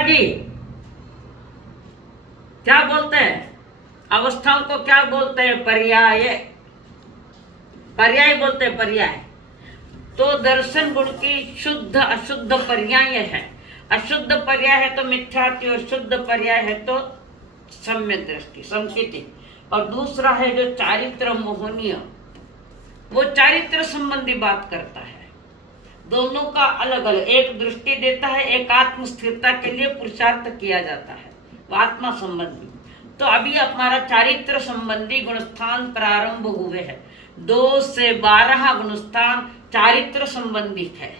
जी क्या बोलते हैं, अवस्थाओं को क्या बोलते हैं? पर्याय। पर्याय बोलते हैं, पर्याय। तो दर्शन गुण की शुद्ध अशुद्ध पर्याय है। अशुद्ध पर्याय है तो मिथ्यात्व, और शुद्ध पर्याय है तो सम्यक दृष्टि, संकेति। और दूसरा है जो चारित्र मोहनीय, वो चारित्र संबंधी बात करता है। दोनों का अलग अलग, एक दृष्टि देता है, एक आत्म स्थिरता के लिए पुरुषार्थ किया जाता है, वो आत्मा संबंधी। तो अभी हमारा चारित्र संबंधी गुणस्थान प्रारंभ हुए हैं। 2 से 12 गुणस्थान चारित्र संबंधी है,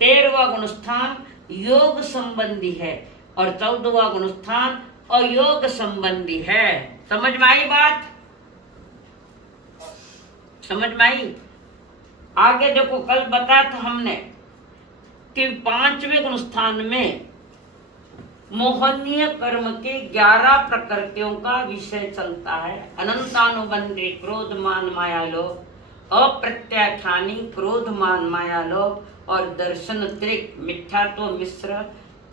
13वां गुणस्थान योग संबंधी है, और 14वां गुणस्थान अयोग संबंधी है। समझ में आई बात? समझ में आई? आगे देखो, कल बताया था हमने कि 5वें गुणस्थान में मोहनीय कर्म के 11 प्रकृतियों का विषय चलता है। अनंतानुबंधी क्रोध मान माया लोभ, अप्रत्याख्यानी क्रोध मान माया लोभ, और दर्शन त्रिक मिथ्यात्व मिश्र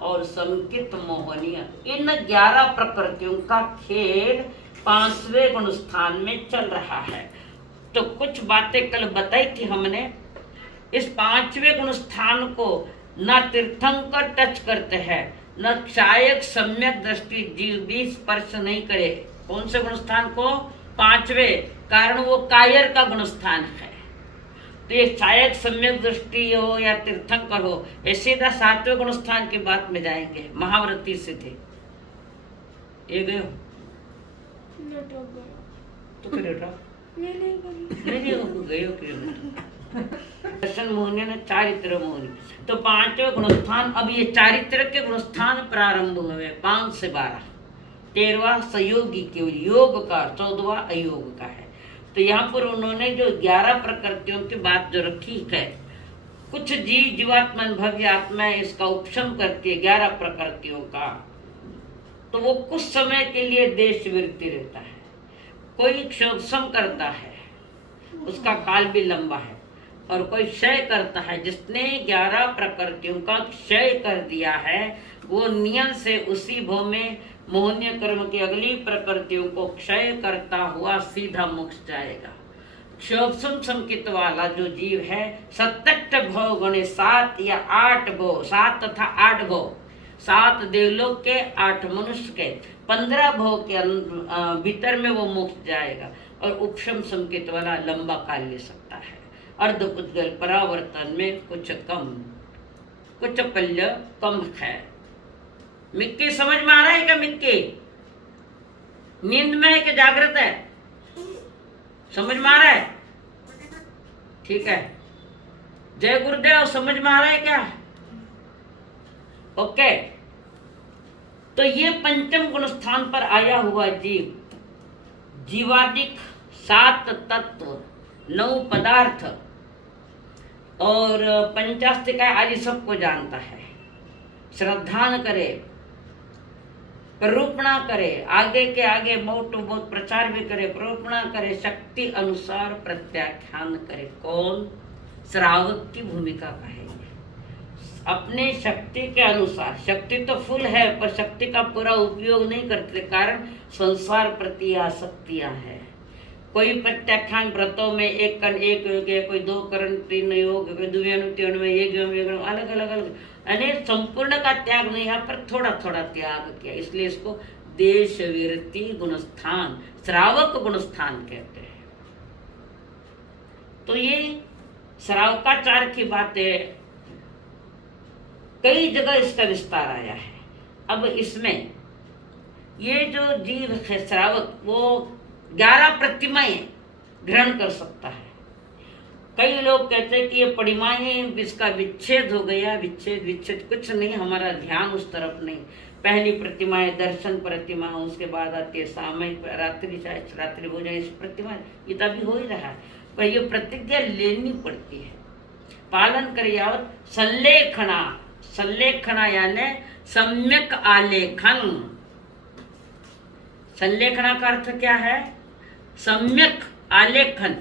और संकित मोहनीय। इन 11 प्रकृतियों का खेल 5वें गुणस्थान में चल रहा है। तो कुछ बातें कल बताई थी हमने। इस 5वें गुणस्थान को न तीर्थंकर टच करते हैं, न चायक सम्यक दृष्टि जीव भी स्पर्श नहीं करे। कौन से गुणस्थान को? 5वें, कारण वो कायर का गुणस्थान है। तो ये चायक सम्यक दृष्टि हो या तीर्थंकर हो, ये सीधा 7वें गुणस्थान की बात में जाएंगे। महाव्रती से थे ये गए हो तो फिर दर्शन मोहनी ने चारित्र मोहनी। तो 5वें गुणस्थान, अब ये चारित्र के गुणस्थान प्रारंभ हुए 5 से 12। 13वां संयोगी केवल योग का, 14वां अयोग का है। तो यहाँ पर उन्होंने जो 11 प्रकृतियों की बात जो रखी है, कुछ जीव जीवात्मा भव्य आत्मा इसका उपशम करती है 11 प्रकृतियों का, तो वो कुछ समय के लिए देश विरती रहता है। कोई क्षोभम करता है, उसका काल भी लंबा है, और कोई क्षय करता है। जिसने 11 प्रकृतियों का क्षय कर दिया है, वो नियम से उसी भव में मोहनीय कर्म की अगली प्रकृतियों को क्षय करता हुआ सीधा मोक्ष जाएगा। क्षोभम संकित वाला जो जीव है, 27 भव गणे 7 या 8 भव, 7 तथा 8 भव, 7 देवलोक के, 8 मनुष्य के, 15 भव के भीतर में वो मोक्ष जाएगा। और उपशम संकेत वाला लंबा काल ले सकता है। अर्ध पुद्गल परावर्तन में कुछ कम, कुछ पल्य कम है। मिक्की समझ में आ रहा है क्या? मिक्की नींद में है कि जागृत है? समझ में आ रहा है? ठीक है। जय गुरुदेव, समझ में आ रहा है क्या? ओके। तो ये 5वें गुणस्थान पर आया हुआ जीव, जीवादिक 7 तत्व, 9 पदार्थ और पंचास्तिका आदि सबको जानता है। श्रद्धा न करे, प्ररूपणा करे, आगे के आगे बहुत बहुत प्रचार भी करे, प्ररूपणा करे, शक्ति अनुसार प्रत्याख्यान करे। कौन? श्रावक की भूमिका का है। अपने शक्ति के अनुसार, शक्ति तो फुल है पर शक्ति का पूरा उपयोग नहीं करते, कारण संसार प्रति आसक्तियां है। कोई प्रत्याख्यान व्रतों में 1 कर्ण 1 योग है, कोई 2 कर्ण 3 योग, कोई द्विअनुत्योन में 1 योग, अलग अलग अनेक। संपूर्ण का त्याग नहीं, यहाँ पर थोड़ा थोड़ा त्याग किया, इसलिए इसको देश विरति गुणस्थान, श्रावक गुणस्थान कहते हैं। तो ये श्रावकाचार की बातें कई जगह इसका विस्तार आया है। अब इसमें ये जो जीव है श्रावक, वो 11 प्रतिमाएं ग्रहण कर सकता है। कई लोग कहते हैं कि ये परिमाएं, इसका विच्छेद हो गया। विच्छेद कुछ नहीं, हमारा ध्यान उस तरफ नहीं। पहली प्रतिमाएं दर्शन प्रतिमा, उसके बाद आती है सामयिक रात्रि भोजन, इस प्रतिमा ये तो अभी हो ही रहा है, पर ये प्रतिज्ञा लेनी पड़ती है। पालन कर यावत संलेखना, संलेखना यानी सम्यक आलेखन। संलेखना का अर्थ क्या है? सम्यक आलेखन।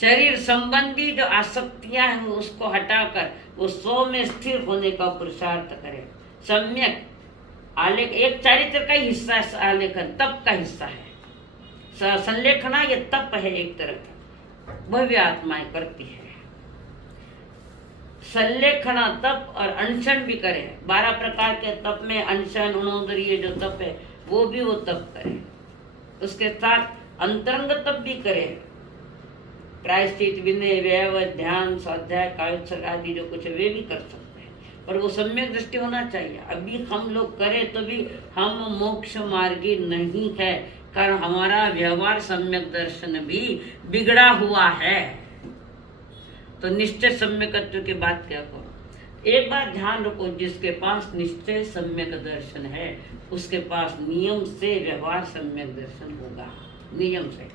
शरीर संबंधी जो आसक्तियां हैं उसको हटाकर वो स्व में स्थिर होने का पुरुषार्थ करे। सम्यक आलेख एक चारित्र का ही हिस्सा है, आलेखन तप का हिस्सा है। संलेखना ये तप है, एक तरह का भव्य आत्माएं करती है। संलेखना तप और अनशन भी करे। 12 प्रकार के तप में अनशन उणोदरी जो तप है वो भी वो तप करे। उसके साथ अंतरंग तप भी करे, प्रायश्चित, विनय, व्यय, ध्यान, स्वाध्याय, कायोत्सर्ग आदि जो कुछ है वे भी कर सकते हैं, पर वो सम्यक दृष्टि होना चाहिए। अभी हम लोग करें तो भी हम मोक्ष मार्गी नहीं है, कारण हमारा व्यवहार सम्यक दर्शन भी बिगड़ा हुआ है। तो निश्चय सम्यकत्व की बात क्या करो। एक बात ध्यान रखो, जिसके पास निश्चय सम्यक दर्शन है उसके पास नियम से व्यवहार सम्यक दर्शन होगा, नियम से।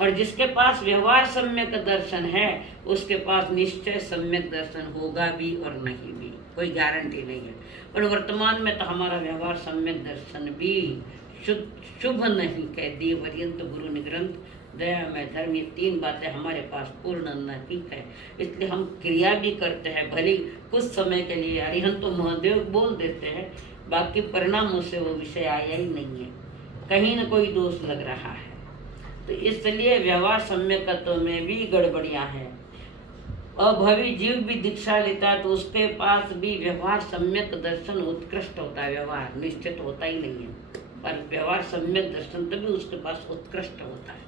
और जिसके पास व्यवहार सम्यक दर्शन है उसके पास निश्चय सम्यक दर्शन होगा भी और नहीं भी, कोई गारंटी नहीं है। पर वर्तमान में तो हमारा व्यवहार सम्यक दर्शन भी शुभ नहीं कह दिए पर्यंत गुरु निग्रंथ दया में धर्म, ये 3 बातें हमारे पास पूर्ण नहीं है। इसलिए हम क्रिया भी करते हैं, भले कुछ समय के लिए अरिहंत तो महादेव बोल देते हैं, बाकी परिणामों से वो विषय आया ही नहीं है, कहीं न कोई दोष लग रहा है। तो इसलिए व्यवहार सम्यकत्व में भी गड़बड़ियां हैं। अभवी जीव भी दीक्षा लेता है तो उसके पास भी व्यवहार सम्यक दर्शन उत्कृष्ट होता है, व्यवहार निश्चित होता ही नहीं है, पर व्यवहार सम्यक दर्शन तभी उसके पास उत्कृष्ट होता है।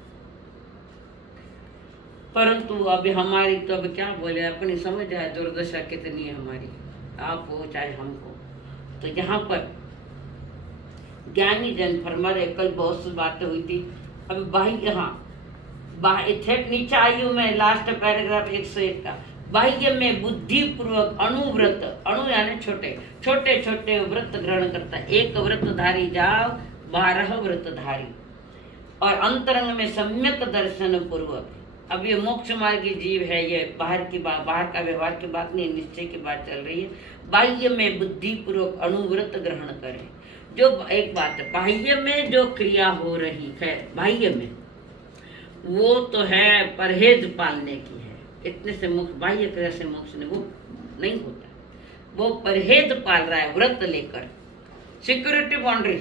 परंतु अभी हमारी तो अब क्या बोले, अपनी समझ है दुर्दशा कितनी है हमारी, आप हो चाहे हमको। तो यहाँ पर ज्ञानी जन फरमाए, कल बहुत सी बातें हुई थी। अभी बाह्य, हाँ ठेठ नीचे आयु में लास्ट पैराग्राफ 101 का, बाह्य में बुद्धि पूर्वक अणुव्रत, अणु यानी छोटे छोटे छोटे व्रत ग्रहण करता है। 1 व्रतधारी जाओ 12 व्रतधारी, और अंतरंग में सम्यक दर्शन पूर्वक। अब ये मोक्ष मार्गी जीव है, ये बाहर की बात, बाहर का व्यवहार की बात नहीं, निश्चय की बात चल रही है। बाह्य में बुद्धि पूर्वक अणुव्रत ग्रहण करें। जो एक बात है, बाह्य में जो क्रिया हो रही है बाह्य में, वो तो है परहेज पालने की है। इतने से मोक्ष, बाह्य क्रिया से मोक्ष नहीं, वो नहीं होता, वो परहेज पाल रहा है व्रत लेकर। सिक्योरिटी बाउंड्री,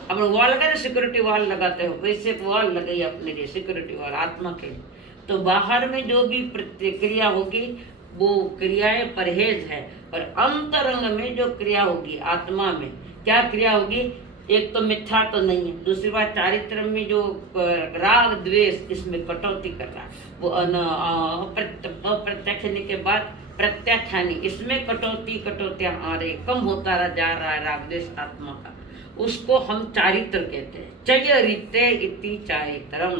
अपन वॉल लगाए, सिक्योरिटी वॉल लगाते हो, वैसे वॉल लगाई अपने लिए, सिक्योरिटी वॉल आत्मा के लिए। तो बाहर में जो भी प्रतिक्रिया होगी वो क्रियाएं परहेज है, और अंतरंग में जो क्रिया होगी आत्मा में क्या क्रिया होगी, एक तो मिथ्या तो नहीं है, दूसरी बात चारित्र में जो राग द्वेष इसमें कटौती कर रहा है, वो अप्रत्यक्षानी के बाद प्रत्याख्यानी, इसमें कटौतियां आ रही, कम होता जा रहा है राग द्वेष आत्मा का, उसको हम चारित्र कहते हैं। चयरिते इति चारित्रम,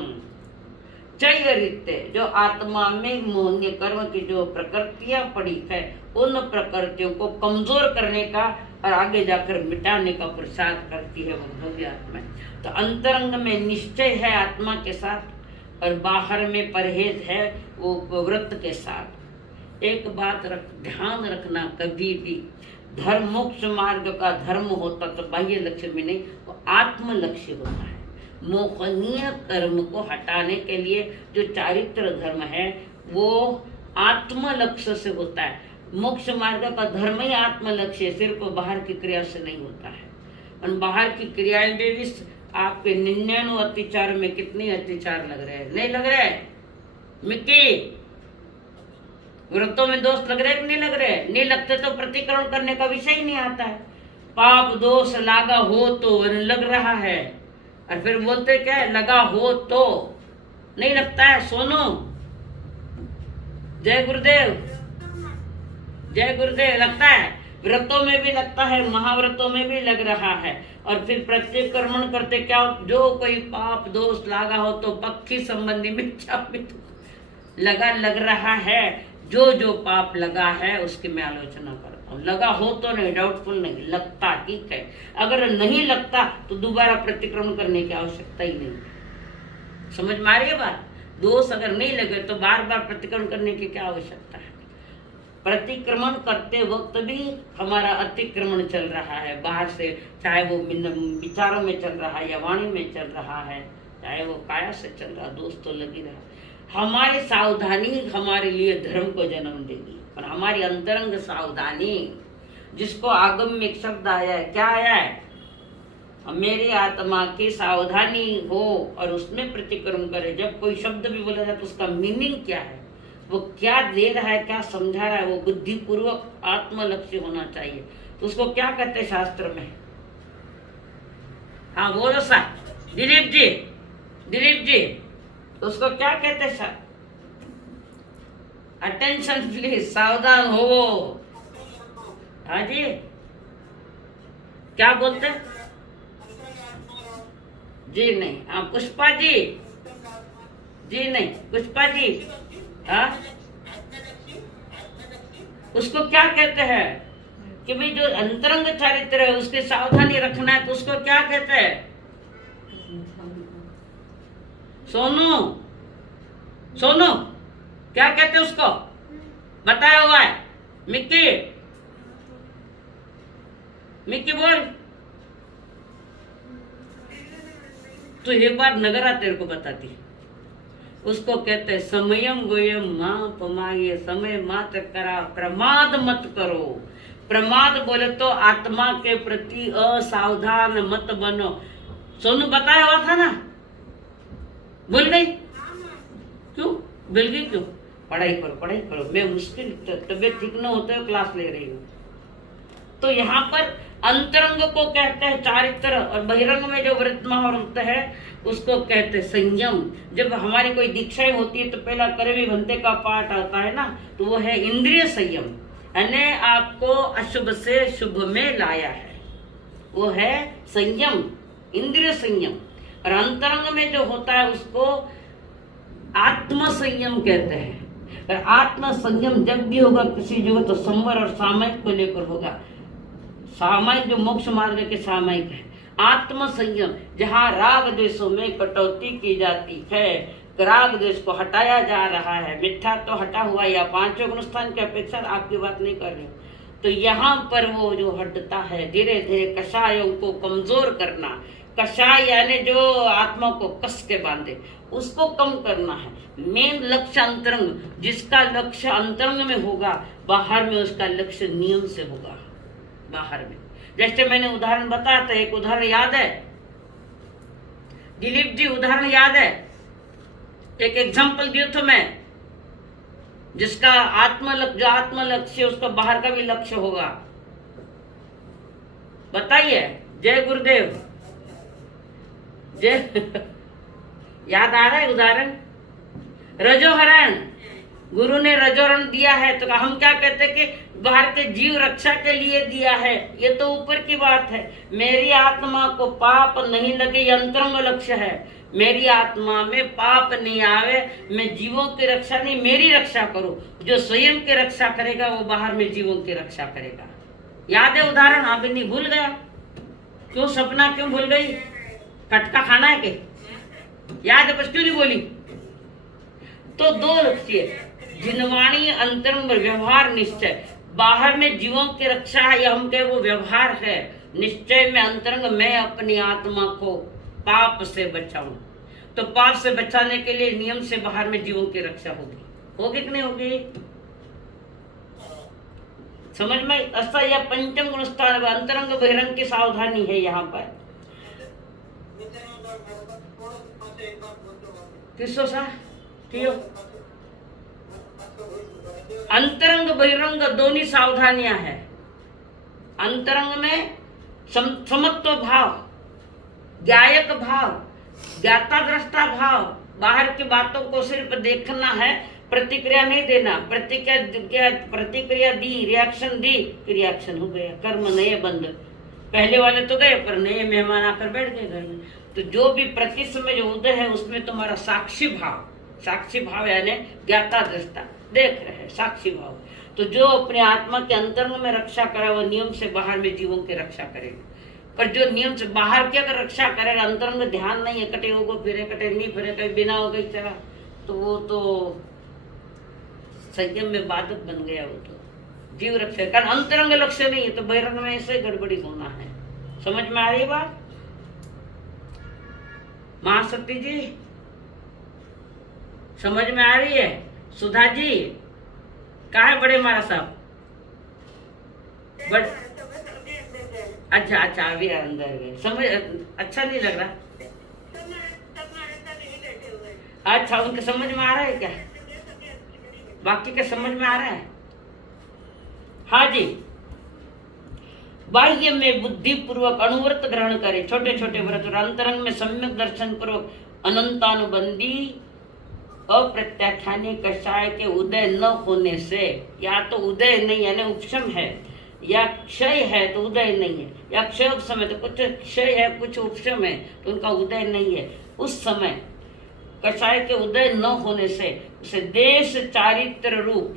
चयरिते जो आत्मा में मोहनीय कर्म की जो प्रकृतियां पड़ी है उन प्रकृतियों को कमजोर करने का और आगे जाकर मिटाने का प्रसाद करती है वो भव्य आत्मा। तो अंतरंग में निश्चय है आत्मा के साथ, और बाहर में परहेज है वो व्रत के साथ। एक बात ध्यान रखना, कभी भी धर्म मोक्ष मार्ग का धर्म होता तो बाह्य लक्ष्य में नहीं, वो आत्म लक्ष्य होता है। मोहनीय कर्म को हटाने के लिए जो चारित्र धर्म है वो आत्म लक्ष्य से होता है। मोक्ष मार्ग का धर्म ही आत्म लक्ष्य, सिर्फ बाहर की क्रिया से नहीं होता है। और बाहर की क्रियाएं भी आपके 99 अत्याचार में कितने अत्याचार लग रहे हैं, नहीं लग रहे मिक्की? व्रतों में दोष लग रहे कि नहीं लग रहे? नहीं लगते तो प्रतिक्रमण करने का विषय ही नहीं आता है। पाप दोष लागा हो तो लग रहा है, और फिर बोलते क्या है, लगा हो तो नहीं लगता है। सोनू, जय गुरुदेव, जय गुरुदेव। लगता है, व्रतों में भी लगता है, महाव्रतों में भी लग रहा है। और फिर प्रतिक्रमण करते क्या, जो कोई पाप दोष लागा हो तो पक्षी संबंधी में लगा लग रहा है। जो जो पाप लगा है उसकी मैं आलोचना करता हूँ। लगा हो तो नहीं, डाउटफुल नहीं, लगता ठीक है। अगर नहीं लगता तो दोबारा प्रतिक्रमण करने की आवश्यकता ही नहीं। समझ में आ रही है बात? दोष अगर नहीं लगे तो बार बार प्रतिक्रमण करने की क्या आवश्यकता है? प्रतिक्रमण करते वक्त भी हमारा अतिक्रमण चल रहा है बाहर से, चाहे वो विचारों में चल रहा है या वाणी में चल रहा है, चाहे वो काया से चल रहा, दोष तो लगी रहा। हमारी सावधानी हमारे लिए धर्म को जन्म देगी, और हमारी अंतरंग सावधानी जिसको आगम में एक शब्द आया है, क्या आया है? मेरी आत्मा की सावधानी हो और उसमें प्रतिक्रम करे। जब कोई शब्द भी बोला जाए तो उसका मीनिंग क्या है, वो क्या दे रहा है, क्या समझा रहा है, वो बुद्धिपूर्वक आत्मलक्ष्य होना चाहिए। तो उसको क्या कहते हैं शास्त्र में? हाँ बोलो सा, दिलीप जी, दिलीप जी, तो उसको क्या कहते हैं सर? अटेंशन प्लीज, सावधान हो। हाँ जी, क्या बोलते हैं? जी नहीं, हाँ पुष्पा जी, जी नहीं पुष्पा जी, हाँ उसको क्या कहते हैं कि भाई जो अंतरंग चरित्र है उसकी सावधानी रखना है, तो उसको क्या कहते हैं? सोनू, सोनू क्या कहते हैं उसको? बताया हुआ है मिक्की, मिक्की बोल। तो एक बार नगरा तेरे को बताती, उसको कहते हैं समयम गोयम मां पमागे, समय मात्र करा, प्रमाद मत करो। प्रमाद बोले तो आत्मा के प्रति असावधान मत बनो। सोनू बताया हुआ था ना, भूल गई? क्यों भूल गई? क्यों? पढ़ाई करो, पढ़ाई करो। मैं मुश्किल तबियत ठीक न होते हुए क्लास ले रही हूँ। तो यहाँ पर अंतरंग को कहते हैं चारित्र, और बहिरंग में जो वृत्तमोहर होता है उसको कहते हैं संयम। जब हमारी कोई दीक्षाएं होती है तो पहला करवी भंते का पाठ आता है ना, तो वो है इंद्रिय संयम, यानी आपको अशुभ से शुभ में लाया है, वो है संयम, इंद्रिय संयम। और अंतरंग में जो होता है उसको आत्म संयम कहते हैं। और आत्म संयम जब भी होगा किसी जगह तो संवर और सामयिक को लेकर होगा। सामयिक जो मोक्ष मार्ग के सामयिक है, आत्म संयम जहाँ राग द्वेषों में कटौती की जाती है, राग द्वेष को हटाया जा रहा है। मिथ्या तो हटा हुआ, या पांचों गुण स्थान की अपेक्षा आपकी बात नहीं कर रही हूँ, तो यहाँ पर वो जो हटता है धीरे धीरे, कषायों को कमजोर करना, कषाय यानी जो आत्मा को कस के बांधे, उसको कम करना है। मेन लक्ष्य अंतरंग, जिसका लक्ष्य अंतरंग में होगा, बाहर में उसका लक्ष्य नियम से होगा। बाहर में जैसे मैंने उदाहरण बताया था, एक उदाहरण याद है दिलीप जी? उदाहरण याद है? एक एग्जांपल दिया था मैं, जिसका जो आत्म लक्ष्य उसका बाहर का भी लक्ष्य होगा। बताइए। जय गुरुदेव, जय याद आ रहा है उदाहरण? रजोहरण, गुरु ने रजोहरण दिया है तो हम क्या कहते हैं कि बाहर के जीव रक्षा के लिए दिया है, ये तो ऊपर की बात है। मेरी आत्मा को पाप नहीं लगे, ये अंतरंग लक्ष्य है। मेरी आत्मा में पाप नहीं आवे, मैं जीवों की रक्षा नहीं, मेरी रक्षा करो। जो स्वयं की रक्षा करेगा वो बाहर में जीवों की रक्षा करेगा। याद है उदाहरण? हाँ भी नहीं भूल गया? क्यों सपना, क्यों भूल गई? कटका खाना है के? याद है बस, क्यों नहीं बोली? तो दो लक्ष्य, जिनवाणी अंतरंग व्यवहार निश्चय। बाहर में जीवों की रक्षा है, या हम कहे वो व्यवहार है। निश्चय में अंतरंग, मैं अपनी आत्मा को पाप से बचाऊं। तो पाप से बचाने के लिए नियम से बाहर में जीवों की रक्षा होगी। होगी कि नहीं होगी? समझ में? ऐसा यह पंचम गुण स्थान अंतरंग बहिरंग की सावधानी है यहाँ पर। किसो सा थियो? अंतरंग बहिरंग दोनों सावधानियां है। अंतरंग में समत्व भाव, ज्ञायक भाव, ज्ञाता दृष्टा भाव, बाहर की बातों को सिर्फ देखना है, प्रतिक्रिया नहीं देना। प्रतिक्रिया दी, रिएक्शन दी, रिएक्शन हो गया, कर्म नए बंद। पहले वाले तो गए पर नए मेहमान आकर बैठ गए घर में। तो जो भी प्रतिसमय जो उदय है उसमें तुम्हारा साक्षी भाव, साक्षी भाव यानी ज्ञाता दृष्टा देख रहे हैं, साक्षी भाव। तो जो अपने आत्मा के अंतरंग में रक्षा करे वो नियम से बाहर में जीवों की रक्षा करेगा। पर जो नियम से बाहर की अगर रक्षा करेगा, अंतरंग ध्यान नहीं है, कटे होगो फिरे, कटे नहीं फिरे, कहीं बिना हो गई चला, तो वो तो संयम में बाधक बन गया। वो तो जीव रक्षा, कारण अंतरंग लक्ष्य नहीं है, तो बहिरंग में ऐसे गड़बड़ी होना है। समझ में आ रही बात? महाशक्ति जी समझ में आ रही है? सुधा जी कहा है बड़े महाराज साहब? बट अच्छा अच्छा अभी अंदर गए, समझ अच्छा नहीं लग रहा। अच्छा उनके समझ में आ रहा है क्या, बाकी के समझ में आ रहा है? हाँ जी। बाह्य में बुद्धि पूर्वक अनुव्रत ग्रहण करे, छोटे छोटे व्रत, और अंतरंग में सम्यक दर्शन पूर्वक अनंतानुबंधी अप्रत्याख्यानी कषाय के उदय न होने से, या तो उदय नहीं यानी उपशम है, या क्षय है तो उदय नहीं है, या क्षय उपशम है तो कुछ क्षय है कुछ उपशम है तो उनका उदय नहीं है, उस समय कषाय के उदय न होने से उसे देश चारित्र रूप,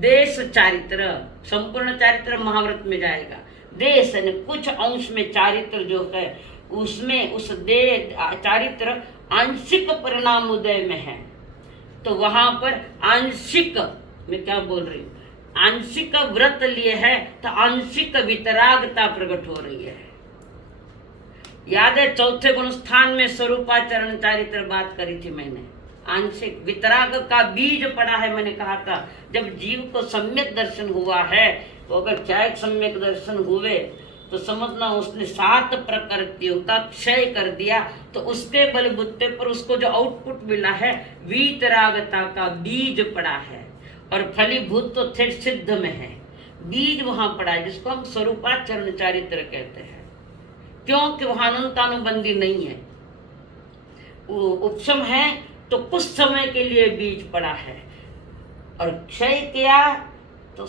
देश चारित्र, संपूर्ण चारित्र महाव्रत में जाएगा, देश यानी कुछ अंश में चारित्र जो है उसमें उस दे चारित्र आंशिक परिणाम उदय में है, तो वहां पर आंशिक, मैं क्या बोल रही हूँ, आंशिक व्रत लिए है तो आंशिक वितरागता प्रकट हो रही है। याद है चौथे गुण स्थान में स्वरूपाचरण चारित्र बात करी थी मैंने, आंशिक वितराग का बीज पड़ा है, मैंने कहा था जब जीव को सम्यक दर्शन हुआ है, तो अगर चाहे सम्यक दर्शन हुए तो समझना उसने 7 प्रकृतियों का क्षय कर दिया, तो उसके बलबूते पर उसको जो आउटपुट मिला है वीतरागता का बीज पड़ा है, और फलीभूत तो थे सिद्ध में है, बीज वहां पड़ा है जिसको हम स्वरूपाचरण चारित्र कहते हैं, क्योंकि वहां अनंतानुबंधी नहीं है, वो उपशम है तो कुछ समय के लिए बीज पड़ा है, और क्षय किया तो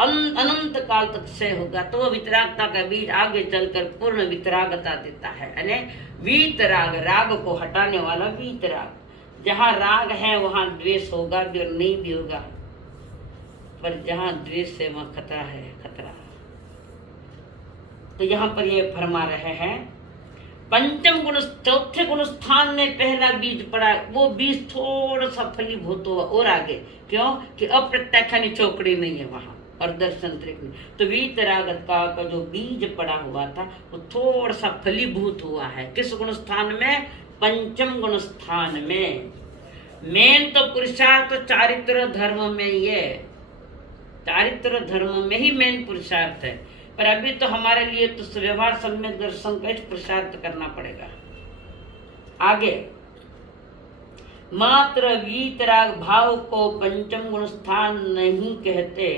अनंत काल तक क्षय होगा, तो वह वितरागता का बीज आगे चलकर पूर्ण वितरागता देता है, यानी वीतराग, राग को हटाने वाला वीतराग। जहाँ राग है वहां द्वेष होगा भी और नहीं भी होगा, पर जहाँ द्वेष है वहां खतरा है, खतरा। तो यहाँ पर ये फरमा रहे हैं पंचम गुण, चौथे गुण स्थान में पहला बीज पड़ा, वो बीज थोड़ा सा फलीभूत हुआ और आगे, क्यों कि अप्रत्याख्यानी चौकड़ी नहीं है वहां और दर्शन त्रिक नहीं, तो वीतरागता का जो बीज पड़ा हुआ था वो थोड़ा सा फलीभूत हुआ है, किस गुण स्थान में, पंचम गुण स्थान में। मेन तो पुरुषार्थ तो चारित्र धर्म में ही है, चारित्र धर्म में ही मेन पुरुषार्थ है, पर अभी तो हमारे लिए तो व्यवहार सम्यक दर्शन का पुरुषार्थ करना पड़ेगा। आगे मात्र वीतराग भाव को पंचम गुण स्थान नहीं कहते,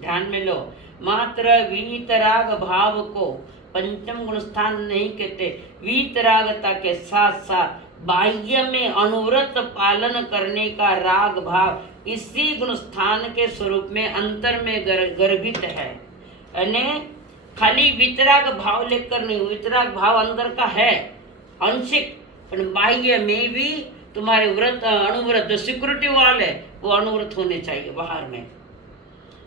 ध्यान में लो, मात्र वीतराग भाव को पंचम गुण स्थान नहीं कहते, वीतरागता के साथ साथ बाह्य में अनुव्रत पालन करने का राग भाव इसी गुण स्थान के स्वरूप में अंतर में गर्भित है, यानी खाली वितराग भाव लेकर नहीं, वितराग भाव अंदर का है आंशिक, पर बाह्य में भी तुम्हारे व्रत अनुव्रत जो सिक्योरिटी वाल है वो अनुव्रत होने चाहिए बाहर में,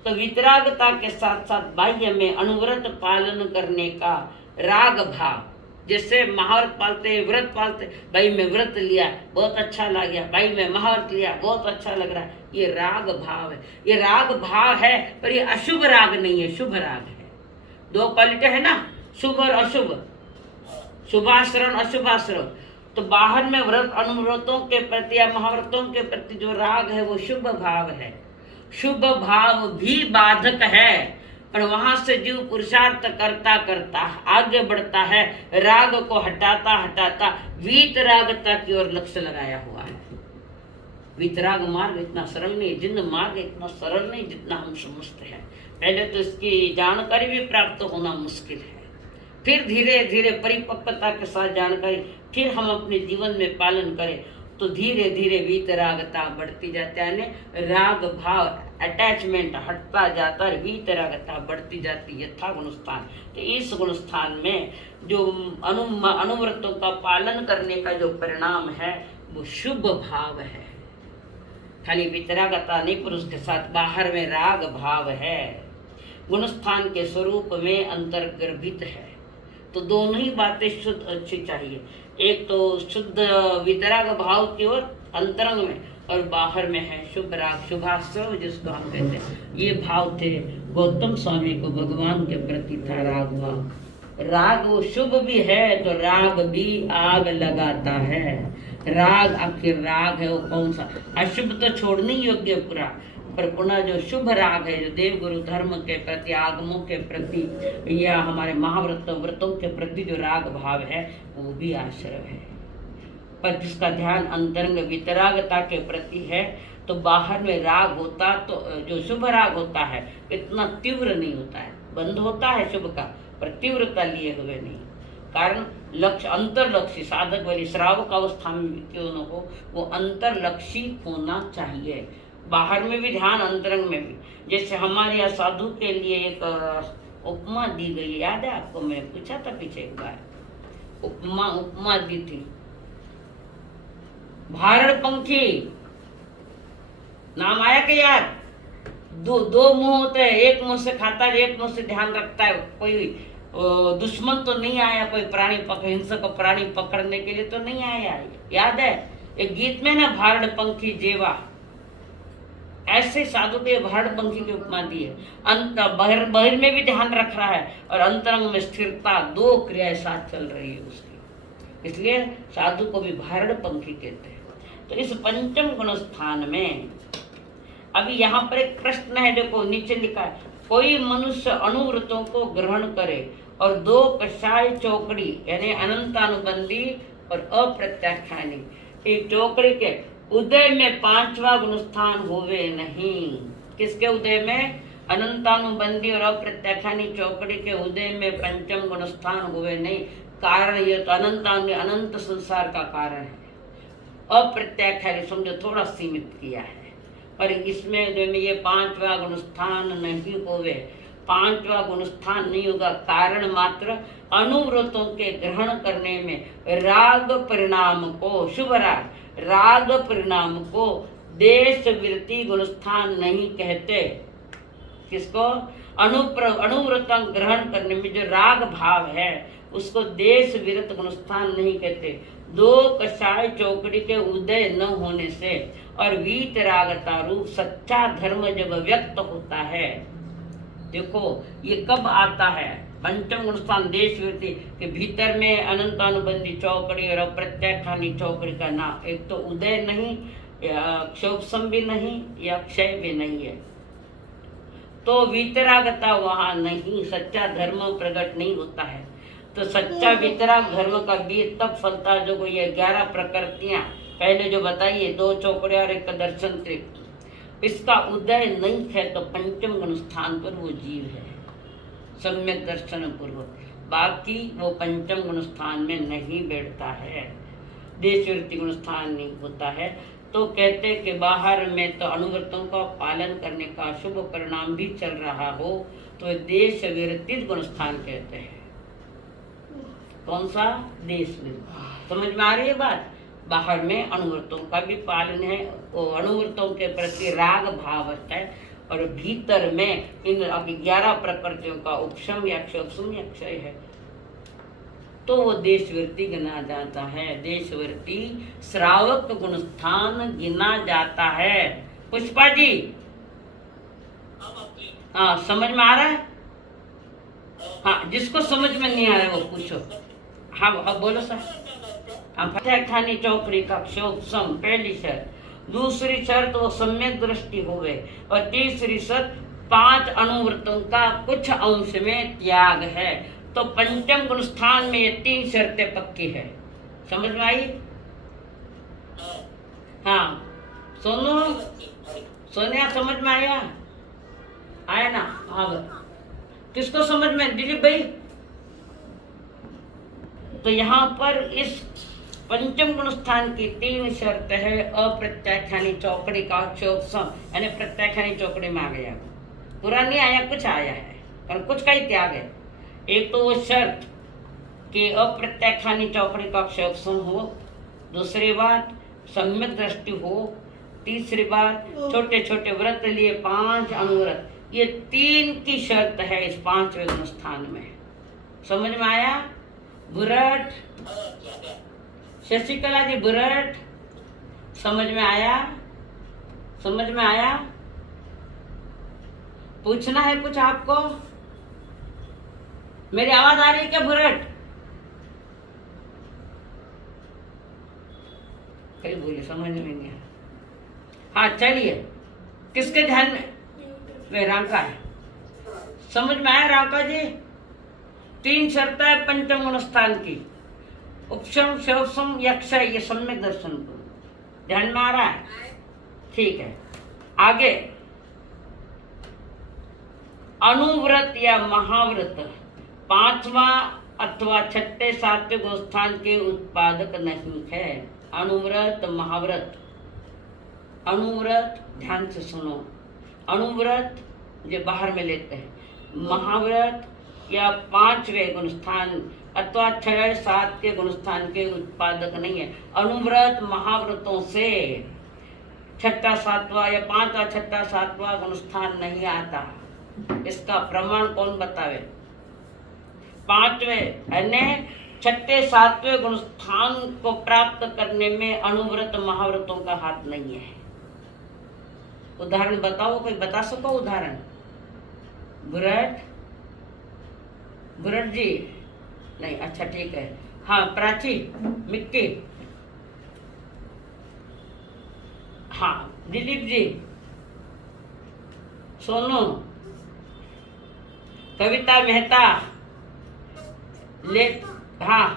तो वितरागता के साथ साथ बाह्य में अनुव्रत पालन करने का राग भाव, जैसे महाव्रत पालते व्रत पालते, भाई मैं व्रत लिया बहुत अच्छा लग गया, भाई मैं महाव्रत लिया बहुत अच्छा लग रहा है, ये राग भाव है, ये राग भाव है, पर ये अशुभ राग नहीं है, शुभ राग है। दो क्वालिटी है ना, शुभ और अशुभ, शुभाश्रण अशुभाश्रण, तो बाहर में व्रत अनुव्रतों के प्रति या महाव्रतों के प्रति जो राग है वो शुभ भाव है, शुभ भाव भी बाधक है, पर वहां से जीव पुरुषार्थ करता करता आगे बढ़ता है, राग को हटाता हटाता वीतरागता की ओर लक्ष्य लगाया हुआ है। वितराग मार्ग इतना सरल नहीं, जिन मार्ग इतना सरल नहीं जितना हम समझते हैं, पहले तो इसकी जानकारी भी प्राप्त होना मुश्किल है, फिर धीरे धीरे परिपक्वता के साथ जानकारी, फिर हम अपने जीवन में पालन करें तो धीरे धीरे वीतरागता बढ़ती जाती है, राग भाव अटैचमेंट हटता जाता है, वीतरागता बढ़ती जाती है यथा गुणस्थान। तो इस गुणस्थान में जो अनुव्रतों का पालन करने का जो परिणाम है वो शुभ भाव है, खाली वितरागता नहीं, पुरुष के साथ बाहर में राग भाव है, गुणस्थान के स्वरूप में अंतर्गर्भित है, तो दोनों ही बातें शुद्ध अच्छी चाहिए, एक तो शुद्ध वितराग भाव की ओर अंतरंग में, और बाहर में है शुभ राग, शुभाश्रव जिसको हम कहते हैं, ये भाव थे गौतम स्वामी को भगवान के प्रति था राग भाव। राग वो शुभ भी है तो राग भी आग लगाता है, राग आखिर राग है वो कौन सा, अशुभ तो छोड़ने योग्य पूरा, पर पुनः जो शुभ राग है, जो देव गुरु धर्म के प्रति, आगमों के प्रति या हमारे व्रतों के प्रति जो राग भाव है वो भी आश्रय है। पर जिसका ध्यान अंतरंग वितरागता के प्रति है तो बाहर में राग होता तो जो शुभ राग होता है इतना तीव्र नहीं होता है, बंद होता है शुभ का पर तीव्रता लिए हुए नहीं। कारण लक्ष्य अंतर्लक्षी साधक वाली श्रावक अवस्था में क्यों न हो, वो अंतर्लक्षी होना चाहिए। बाहर में भी ध्यान, अंतरंग में भी। जैसे हमारे यहाँ साधु के लिए एक उपमा दी गई, याद है आपको? मैं पूछा था पीछे एक बार, उपमा दी थी। भारड़ पंखी नाम आया कि यार? दो मुंह होते हैं, एक मुंह से खाता है, एक मुंह से ध्यान रखता है। कोई दुश्मन तो नहीं आया, कोई प्राणी हिंसक प्राणी पकड़ने के लिए तो नहीं आया। याद है एक गीत में ना, भारड़ पंखी जेवा, ऐसे साधु के भारड़ पंखी की उपमा दी है। अंत बहिर में भी ध्यान रख रहा है और अंतरंग में स्थिरता, दो क्रियाएं साथ चल रही है उसकी, इसलिए साधु को भी भारड़ पंखी कहते हैं। तो इस पंचम गुण स्थान में अभी यहाँ पर एक प्रश्न है, देखो नीचे लिखा है, कोई मनुष्य अनुव्रतों को ग्रहण करे और दो कषाय चौकड़ी यानी अनंतानुबंधी और अप्रत्याख्यानी, एक चौकड़ी के उदय में पांचवा गुण स्थान होवे नहीं। किसके उदय में? अनंतानुबंधी और अप्रत्याख्यानी चौकड़ी के उदय में पंचम गुण स्थान हुए नहीं। कारण ये तो अनंत संसार का कारण है। अप्रत्याख्यानी समझो थोड़ा सीमित किया है, पर इसमें जो में ये पांचवा गुण स्थान नहीं होवे, पांचवा गुण स्थान नहीं होगा। कारण मात्र अनुव्रतों के ग्रहण करने में राग परिणाम को, शुभ राग परिणाम को देश वृत्ति गुण स्थान नहीं कहते। किसको? अनुव्रत ग्रहण करने में जो राग भाव है उसको देश विरत गुण स्थान नहीं कहते। दो कषाय चौकड़ी के उदय न होने से और वीतरागता रूप सच्चा धर्म जब व्यक्त होता है, देखो ये कब आता है? पंचम गुण स्थान देश वृत्ति के भीतर में अनंतानुबंधी चौकड़ी और अप्रत्याख्यानी चौकड़ी का नाम, एक तो उदय नहीं, क्षोभसम भी नहीं या क्षय भी नहीं है, तो वीतरागता वहां नहीं, सच्चा धर्म प्रकट नहीं होता है। तो सच्चा वितराग धर्म का बीज तब फलता है जो ये 11 प्रकृतियां पहले जो बताइए, दो चौकड़े और एक दर्शन त्रिक, इसका उदय नहीं है तो पंचम गुण स्थान पर वो जीव है सम्यक दर्शन पूर्वक, बाकी वो पंचम गुण स्थान में नहीं बैठता है, देश वृत्ति गुण स्थान नहीं होता है। तो कहते कि बाहर में तो अनुव्रतों का पालन करने का शुभ परिणाम भी चल रहा हो तो देश विरतित गुण स्थान कहते हैं। कौन सा? देश विरतित। समझ में आ रही है बात? बाहर में अनुव्रतों का भी पालन है, वो अनुव्रतों के प्रति राग भाव है, और भीतर में इन 11 प्रकृतियों का उपशम या क्षोभसम या क्षय है, तो वो देशवृत्ति गिना जाता है। देशवृत्ति श्रावक गुण स्थान गिना जाता है। पुष्पा जी, हाँ समझ में आ रहा है? हाँ, जिसको समझ में नहीं आ रहा है वो पूछो। हाँ बोलो सर। हाँ, चौकड़ी का क्षोभसम पहली शर्त, दूसरी शर्त वो सम्यक दृष्टि होवे, और तीसरी शर्त 5 अनुव्रतों का कुछ अंश में त्याग है। तो पंचम गुण स्थान में ये 3 शर्तें पक्की है। समझ में आई? हाँ सोनू, सोनिया समझ में आया? आया ना? हाँ किसको समझ में? दिलीप भाई। तो यहाँ पर इस पंचम गुण स्थान की 3 शर्त है। अप्रत्याख्यानी चौकड़ी का क्षोभसम यानी प्रत्याख्यानी चौकड़ी में आ गया, पूरा नहीं आया, कुछ आया है और कुछ का ही त्याग है। एक तो वो शर्त कि अप्रत्याख्यानी चौकड़ी का क्षोभसम हो, दूसरी बात सम्यक दृष्टि हो, तीसरी बात छोटे छोटे व्रत लिए 5 अनुव्रत, ये 3 की शर्त है इस 5वें गुण स्थान में। समझ में आया? बुरट, शशिकला जी बुरट, समझ में आया? समझ में आया? पूछना है कुछ आपको? मेरी आवाज आ रही है क्या बुरट? कहीं बोले समझ में नहीं आया। हाँ चलिए, किसके ध्यान में? वे रांका है। समझ में आया रांका जी? 3 शर्त है पंचम गुण स्थान की, उपशम शोषम यक्षय, ये सम्यक दर्शन करो। ध्यान में आ रहा है? ठीक है। आगे अनुव्रत या महाव्रत 5वां अथवा 6ठे 7वें गुण स्थान के उत्पादक नहीं है। अनुव्रत महाव्रत, अनुव्रत ध्यान से सुनो, अनुव्रत जो बाहर में लेते हैं, महाव्रत या 5वें गुण स्थान अथवा 6 7 के गुण स्थान के उत्पादक नहीं है। अनुव्रत महाव्रतों से 6ठा 7वां या 5वां 6ठा 7वां गुण स्थान नहीं आता। इसका प्रमाण कौन बतावे? 5वें यानी 6ठे 7वें गुण स्थान को प्राप्त करने में अनुव्रत महाव्रतों का हाथ नहीं है। उदाहरण बताओ, कोई बता सको उदाहरण? बुरट जी नहीं, अच्छा ठीक है। हाँ प्राची, मिक्की, हाँ दिलीप जी, सोनू, कविता मेहता, ले, हाँ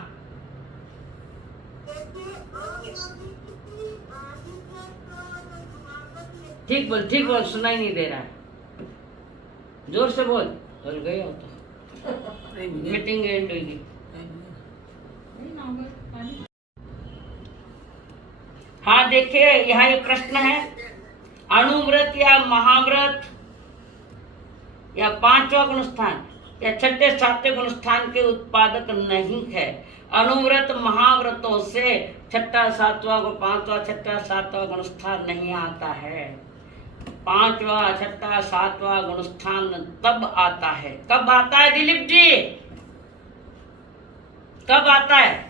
ठीक बोल, सुनाई नहीं दे रहा है, जोर से बोल गए हो तो मीटिंग एंड होगी। हाँ देखिए, यहाँ ये प्रश्न है, अनुव्रत या महाव्रत या 5वां गुण स्थान या 6ठे 7वें गुण स्थान के उत्पादक नहीं है। अनुव्रत महाव्रतों से 6ठा 7वां को 5वां 6ठा 7वां गुण स्थान नहीं आता है। 5वां 6ठा 7वां गुण स्थान तब आता है, कब आता है दिलीप जी? कब आता है?